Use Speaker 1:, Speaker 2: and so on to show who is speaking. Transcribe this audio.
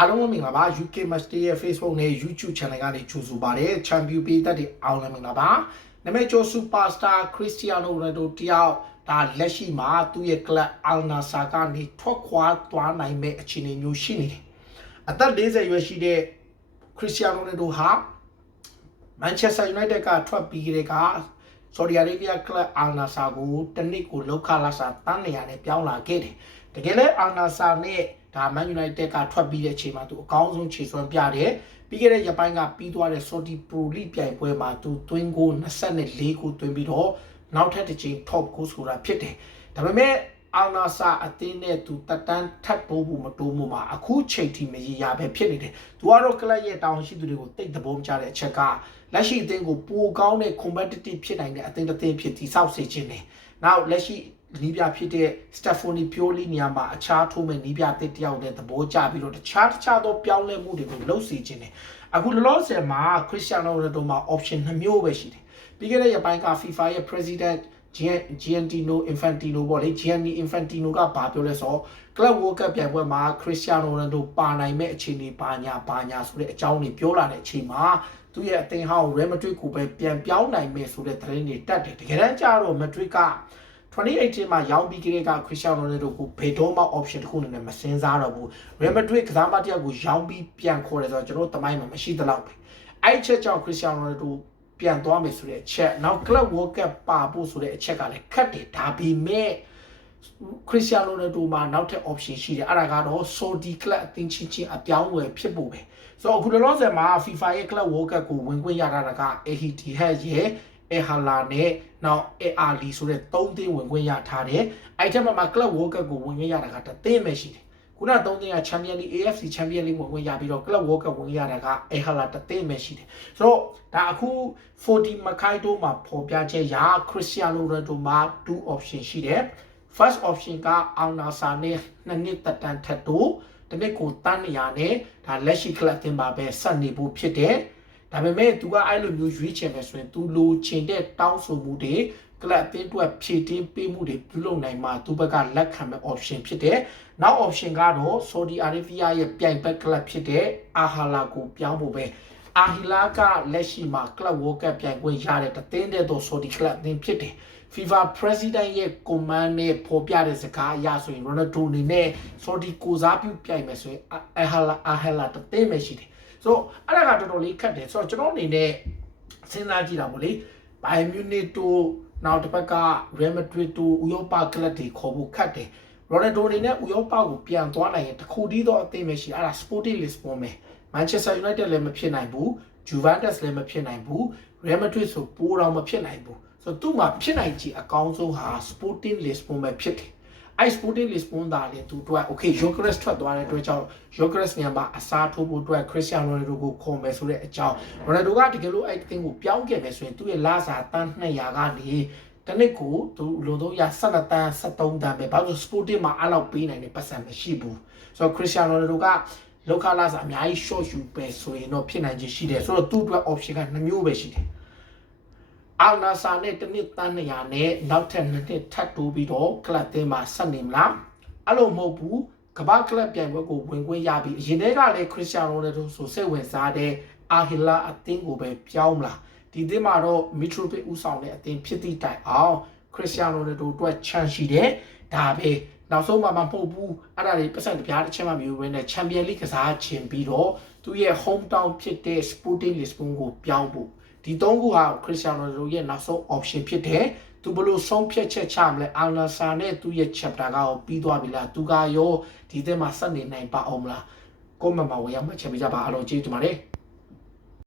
Speaker 1: အားလုံးပဲမင်္ဂလာပါ UK Master ရဲ့ Facebook နဲ့ YouTube Channel ကနေကြိုဆိုပါရစေ Champion ပေးသက်တဲ့အားလုံးမင်္ဂလာပါနာမည်ကျော် Superstar Cristiano Ronaldo တယောက်ဒါလက်ရှိမှာသူ့ရဲ့ club Al Nassr ကနေထွက်ခွာသွားနိုင်မဲ့အခြေအနေမျိုးရှိနေတယ်အသက်40ရွယ်ရှိတဲ့ Cristiano Ronaldo ဟာ Manchester United ကထွက်ပြီးကြတဲ့က Saudi Arabia Club Al Nassr ကိုတနစ်ကိုလောက်ခလာစာတန်းနေရနဲ့ပြောင်းလာခဲ့တယ်။တကယ်လဲ Al Nassr နဲ့ ဒါ Man United ကထွက်ပြီးတဲ့အချိန်မှာသူအကောင်းဆုံးခြေစွမ်းပြတယ်။ပြီးခဲ့တဲ့ရက်ပိုင်းကပြီးသွားတဲ့ Saudi Pro League ပြိုင်ပွဲမှာသူသွင်းကို24ကိုသွင်းပြီးတော့နောက်ထပ်တစ်ချိန် top goal ဆိုတာဖြစ်တယ်။ဒါပေမဲ့အာနာစာအသင်းနဲ့သူတက်တန်းထပ်တိုးဖို့မတိုးမှုမှာအခုချိန်ထိမရရပဲဖြစ်နေတယ်။သူကတော့ကလပ်ရဲ့တောင်းရှိသူတွေကိုတိတ်တဘုံကြတဲ့အချက်ကလက်ရှိအသင်းကိုပိုကောင်းတဲ့ competitive ဖြစ်နိုင်တဲ့အသင်းတစ်သင်းဖြစ်တည်ဆောက်စေခြင်းတယ်။နောက်လက်ရှိ နီးပြဖြစ်တဲ့ Stephanie Pioli နေရာမှာအခြားထိုးမဲ့နီးပြတစ်တယောက်နဲ့သဘောကျပြီးတော့တခြားတခြားသောပြောင်းလဲမှုတွေကိုလုပ်စေခြင်းတယ်။အခုလောလောဆယ်မှာ Cristiano Ronaldo မှာ option 2မျိုးပဲရှိတယ်။ပြီးခဲ့တဲ့ရက်ပိုင်းက FIFA ရဲ့ president Gianni Infantino ပေါ့လေ Gianni Infantino ကဘာပြောလဲဆိုတော့ Club World Cup ပြိုင်ပွဲမှာ Cristiano Ronaldo ပါနိုင်မဲ့အခြေအနေပါညာပါညာဆိုတဲ့အကြောင်းတွေပြောလာတဲ့အချိန်မှာသူရဲ့အသင်းဟောင်း Real Madrid ကိုပဲပြန်ပြောင်းနိုင်မယ်ဆိုတဲ့သတင်းတွေတက်တယ်တကယ်တမ်းကျတော့ Madrid က 2018မှာရောင်းပြီးကြတဲ့က Cristiano Ronaldo ကိုဘယ်တော့မှ option တစ်ခုအနေနဲ့မစင်စားတော့ဘူး Real Madrid ကစားမတစ်ယောက်ကိုရောင်းပြီးပြန်ခေါ်တယ်ဆိုတော့ကျွန်တော်တို့တမိုင်းမှာမရှိသလောက်ပဲအဲ့ဒီချက်ကြောင့် Cristiano Ronaldo ပြန်သွားမယ်ဆိုတဲ့အချက်နောက် Club World Cup ပါဖို့ဆိုတဲ့အချက်ကလည်းခက်တယ်ဒါပေမဲ့ခရစ်စတီယာနိုရိုနယ်ဒိုမှာနောက်ထပ် option ရှိတယ်အဲ့ဒါကတော့ Saudi Club အသင်းချင်းချင်းအပြောင်းအလဲဖြစ်ဖို့ပဲဆိုတော့အခုလောလောဆယ်မှာ FIFA ရဲ့ Club World Cup ကိုဝင်ခွင့်ရတာက Etihad ရဲ့ အဲဟာလာနဲ့နောက်အဲအာလီဆိုတဲ့၃သင်းဝင်ခွင့်ရထားတယ်အဲ့ထက်မှမှာ Club World Cup ကိုဝင်ခွင့်ရတာကတသင်းပဲရှိတယ်ခုနသုံးသင်းက Champion League AFC Champion League ဝင်ဝင်ရပြီးတော့ Club World Cup ဝင်ရတာကအဲဟာလာတသိမ်းပဲရှိတယ်ဆိုတော့ဒါအခု40မခိုင်တိုးမှာပေါ်ပြချက်ရာ Cristiano Ronaldo မှာ2 option ရှိတယ် first option ကအောင်နာစာနဲ့နှစ်နှစ်တက်တန်းထက်တို့တနစ်ကိုတန်းနေရနဲ့ဒါလက်ရှိ club တင်ပါပဲဆက်နေဖို့ဖြစ်တယ် ဒါပေမဲ့သူကအဲ့လိုမျိုးရွေးချယ်မယ်ဆိုရင်သူလိုချင်တဲ့တောင်းဆိုမှုတွေကလပ်အသင်းအတွက်ဖြည့်တင်းပေးမှုတွေပြုလုပ်နိုင်မှာသူဘက်ကလက်ခံမဲ့ option ဖြစ်တယ်။နောက် option ကတော့ Saudi Arabia ရဲ့ပြိုင်ဘက်ကလပ်ဖြစ်တဲ့အာဟာလာကိုပြောင်းဖို့ပဲအာဟီလာကလက်ရှိမှာ Club World Cup ပြိုင်ခွင့်ရတဲ့တသင်းတဲ့တော့ Saudi Club အသင်းဖြစ်တယ်။ FIFA President ရဲ့ command နဲ့ပေါ်ပြတဲ့စကားအရဆိုရင် Ronaldo အနေနဲ့ Saudi ကိုစားပြုပြိုင်မယ်ဆိုရင်အာဟာလာအာဟာလာတသင်းပဲရှိတယ်။ ဆိုတော့အဲ့ဒါကတော်တော်လေးခက်တယ်ဆိုတော့ကျွန်တော်အနေနဲ့စဉ်းစားကြည့်တာပေါ့လေ။ Bayern Munich တို့နောက်တစ်ပတ်က Real Madrid တို့ဥရောပကလပ်တွေခေါ်ဖို့ခက်တယ်။ Ronaldo အနေနဲ့ဥရောပကိုပြန်သွားနိုင်ရင်တခုတည်းသောအသင်းပဲရှိအဲ့ဒါ Sporting Lisbon ပဲ Manchester United လည်းမဖြစ်နိုင်ဘူး Juventus လည်းမဖြစ်နိုင်ဘူး Real Madrid ဆိုပိုတော့မဖြစ်နိုင်ဘူးဆိုတော့သူ့မှာဖြစ်နိုင်ချေအကောင်းဆုံးဟာ Sporting Lisbon ပဲဖြစ်တယ် အဲ့ Sporting Lisbon ဒါလည်းသူတို့က okay Jokeres ထွက်သွားတဲ့အတွက်ကြောင့် Jokeres နေရာမှာအစားထိုးဖို့အတွက် Cristiano Ronaldo ကိုခေါ်မယ်ဆိုတဲ့အကြောင်း Ronaldo ကတကယ်လို့အဲ့အသင်းကိုပြောင်းခဲ့မယ်ဆိုရင်သူ့ရဲ့လစာတန်း200ကနေတနစ်ကိုသူလုံတော့ရ12တန်း73တန်းပဲဘာလို့ Sporting မှာအဲ့လောက်ပေးနိုင်တဲ့ပတ်စံမရှိဘူးဆိုတော့ Cristiano Ronaldo ကလောက်ခလာစာအများကြီး short ယူပဲဆိုရင်တော့ဖြစ်နိုင်ခြေရှိတယ်ဆိုတော့သူ့အတွက် option က2မျိုးပဲရှိတယ် အာနာစာနဲ့တနစ်တန်း200နဲ့နောက်ထပ်နှစ်နှစ်ထပ်တိုးပြီးတော့ကလပ်တင်းမှာဆက်နေမလားအဲ့လိုမဟုတ်ဘူးကမ္ဘာကလပ်ပြိုင်ပွဲကိုဝင်ခွင့်ရပြီးအရင်တည်းကလည်းခရစ္စတီယာနိုရိုနယ်ဒိုဆိုစိတ်ဝင်စားတဲ့အာဟီလာအသင်းကိုပဲပြောင်းမလားဒီသင်းမှာတော့မီထရိုပစ်ဦးဆောင်တဲ့အသင်းဖြစ်သည့်တိုင်အောင်ခရစ္စတီယာနိုရိုနယ်ဒိုအတွက်ချန်ရှိတယ်ဒါပဲနောက်ဆုံးမှမဟုတ်ဘူးအဲ့ဒါတွေပတ်စံတပြားတစ်ချက်မှမယူဘဲနဲ့ချန်ပီယံလိကစားခြင်းပြီးတော့သူရဲ့ home town ဖြစ်တဲ့ Sporting Lisbon ကိုပြောင်းဖို့ ဒီသုံးခုဟာခရစ္စတီယာနိုရိုရဲ့နောက်ဆုံး option ဖြစ်တယ်သူဘလို့ဆုံးဖြတ်ချက်ချမလဲအာနာဆာနဲ့သူ့ရဲ့ chapter ကရောပြီးသွားပြီလားသူကရောဒီသင်းမှာဆက်နေနိုင်ပါအောင်မလားကိုမမဝေရောက်မှချက်ပြကြပါအားလုံးကျေးဇူးတင်ပါတယ်